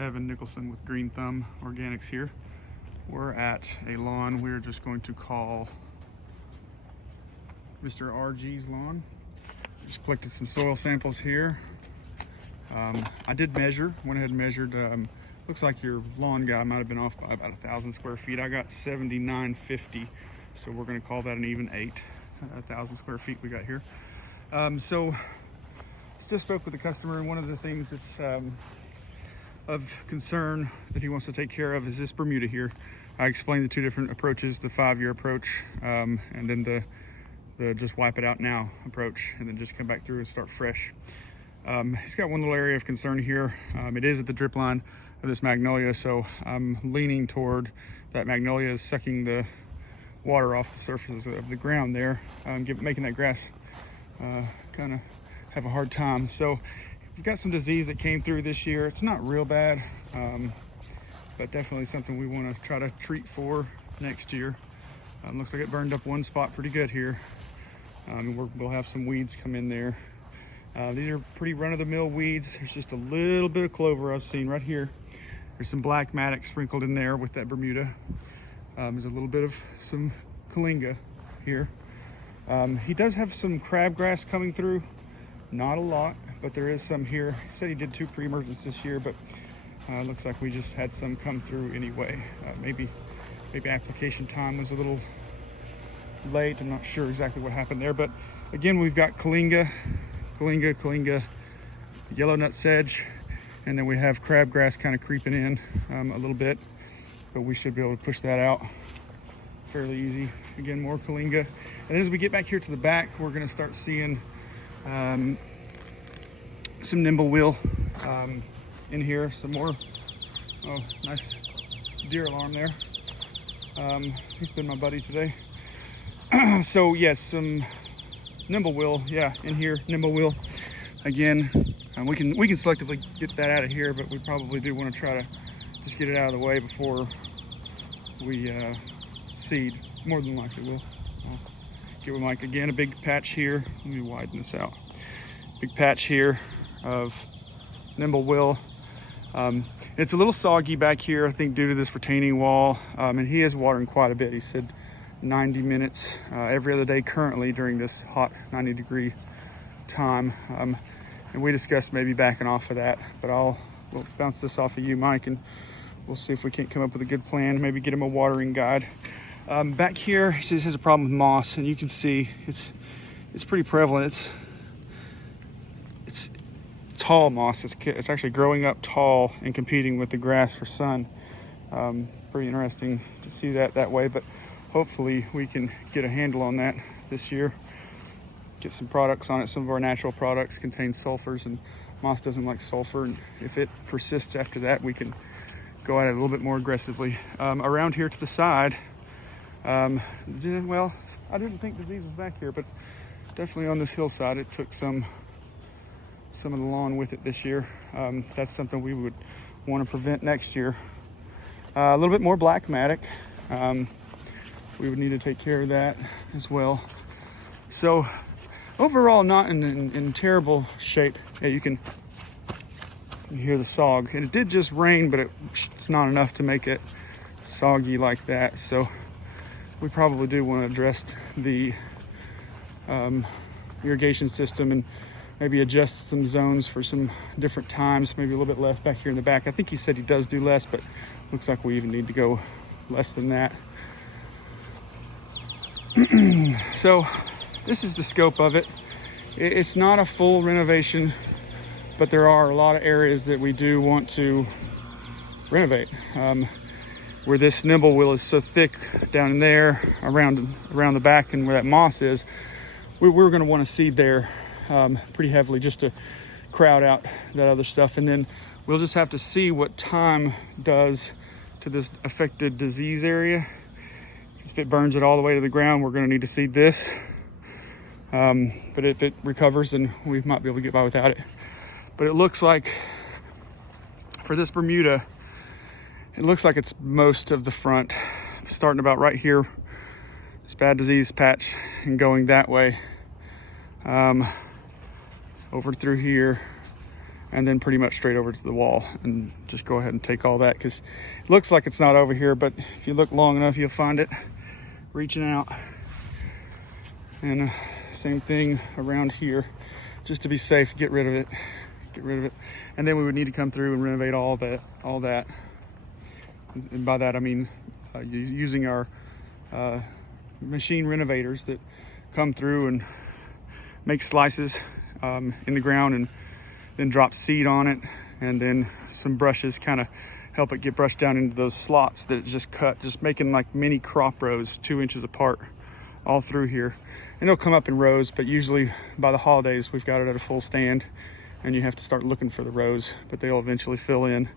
Evan Nicholson with Green Thumb Organics here. We're at a lawn we're just going to call Mr. RG's lawn. Just collected some soil samples here. I did measure, went ahead and measured. Looks like your lawn guy might have been off by about 1,000 square feet. I got 7,950, so we're going to call that an even 8,000 square feet we got here. So just spoke with the customer, and one of the things that's of concern that he wants to take care of is this Bermuda here. I explained the two different approaches, the 5-year approach, and then the just wipe it out now approach, and then just come back through and start fresh. He's got one little area of concern here. It is at the drip line of this magnolia, so I'm leaning toward that magnolia is sucking the water off the surface of the ground there, making that grass kind of have a hard time. So you've got some disease that came through this year. It's not real bad, but definitely something we want to try to treat for next year. Looks like it burned up one spot pretty good here. We'll have some weeds come in there. These are pretty run-of-the-mill weeds. There's just a little bit of clover I've seen right here. There's some black Maddox sprinkled in there with that Bermuda. There's a little bit of some Kalinga here. He does have some crabgrass coming through. Not a lot, but there is some here. He said he did 2 pre-emergence this year, but looks like we just had some come through anyway. Maybe application time was a little late. I'm not sure exactly what happened there, but again, we've got Kalinga, yellow nut sedge, and then we have crabgrass kind of creeping in a little bit, but we should be able to push that out fairly easy. Again, more Kalinga. And then as we get back here to the back, we're going to start seeing some nimble in here. Some more. Oh, nice deer alarm there. He's been my buddy today. So yes, some nimble in here. Nimble again. We can selectively get that out of here, but we probably do want to try to just get it out of the way before we seed. More than likely will. I'll get with Mike again. A big patch here. Let me widen this out. Big patch here of nimble. It's a little soggy back here, I think, due to this retaining wall, and he is watering quite a bit. He said 90 minutes every other day currently during this hot 90-degree time, and we discussed maybe backing off of that, but we'll bounce this off of you, Mike, and we'll see if we can't come up with a good plan. Maybe get him a watering guide. Back here, he says he has a problem with moss, and you can see it's pretty prevalent. It's tall moss. It's actually growing up tall and competing with the grass for sun. Pretty interesting to see that way, but hopefully we can get a handle on that this year. Get some products on it. Some of our natural products contain sulfurs, and moss doesn't like sulfur, and if it persists after that, we can go at it a little bit more aggressively. Around here to the side, well, I didn't think disease was back here, but definitely on this hillside it took some of the lawn with it this year. That's something we would want to prevent next year. A little bit more black Maddox. We would need to take care of that as well. So overall, not in terrible shape. Yeah, you can hear the sog, and it did just rain, but it's not enough to make it soggy like that. So we probably do want to address the irrigation system and maybe adjust some zones for some different times, maybe a little bit less back here in the back. I think he said he does do less, but looks like we even need to go less than that. So this is the scope of it. It's not a full renovation, but there are a lot of areas that we do want to renovate. Where this nimble is so thick down in there, around the back, and where that moss is, we're going to want to seed there pretty heavily just to crowd out that other stuff. And then we'll just have to see what time does to this affected disease area. If it burns it all the way to the ground, we're going to need to seed this. But if it recovers, then we might be able to get by without it. But it looks like for this Bermuda, it looks like it's most of the front, starting about right here, this bad disease patch, and going that way over through here, and then pretty much straight over to the wall, and just go ahead and take all that, because it looks like it's not over here, but if you look long enough, you'll find it reaching out. And same thing around here, just to be safe, get rid of it. And then we would need to come through and renovate all that. And by that I mean using our machine renovators that come through and make slices in the ground and then drop seed on it, and then some brushes kind of help it get brushed down into those slots that it just cut, just making like mini crop rows 2 inches apart all through here. And it'll come up in rows, but usually by the holidays we've got it at a full stand, and you have to start looking for the rows, but they'll eventually fill in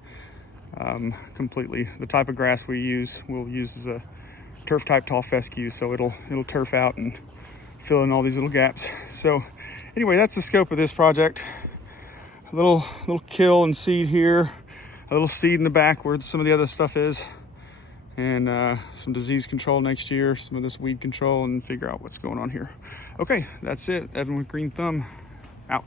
completely. The type of grass we'll use as a turf type tall fescue, so it'll turf out and fill in all these little gaps. So anyway, that's the scope of this project. A little kill and seed here, a little seed in the back where some of the other stuff is, and some disease control next year, some of this weed control, and figure out what's going on here. Okay, that's it. Evan with Green Thumb, out.